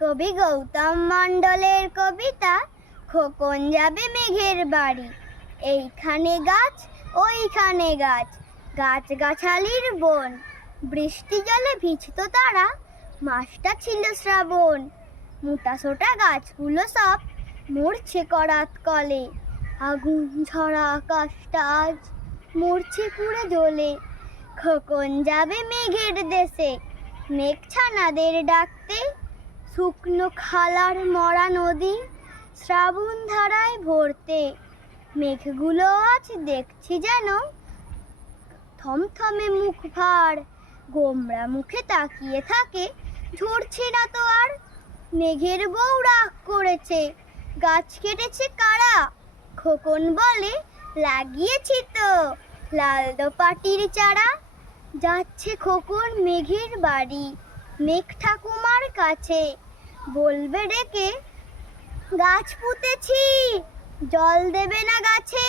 কবি গৌতম মণ্ডলের কবিতা খোকন যাবে মেঘের বাড়ি। এইখানে গাছ ওইখানে গাছ, গাছ গাছালির বন, বৃষ্টি জলে ভিজত তারা, মাসটা ছিল শ্রাবণ। মোটা সোটা গাছগুলো সব মরছে করাত কলে, আগুন ঝরা আকাশটা আজ মরছে পুড়ে জ্বলে। খোকন যাবে মেঘের দেশে মেঘ ছানাদের ডাকতে, শুকনো খালার মরা নদী শ্রাবণ ধারায় ভরতে। মেঘগুলো আজ দেখছি যেন থমথমে মুখ ভার, গোমরা মুখে তাকিয়ে থাকে, ঝরছে না তো আর। মেঘের বউ রাগ করেছে, গাছ কেটেছে কারা? খোকন বলে, লাগিয়েছি তো লাল দোপাটির চারা। যাচ্ছে খোকন মেঘের বাড়ি, মেঘ ঠাকুমার কাছে, বলবে ডেকে, গাছ পুঁতেছি জল দেবে না গাছে।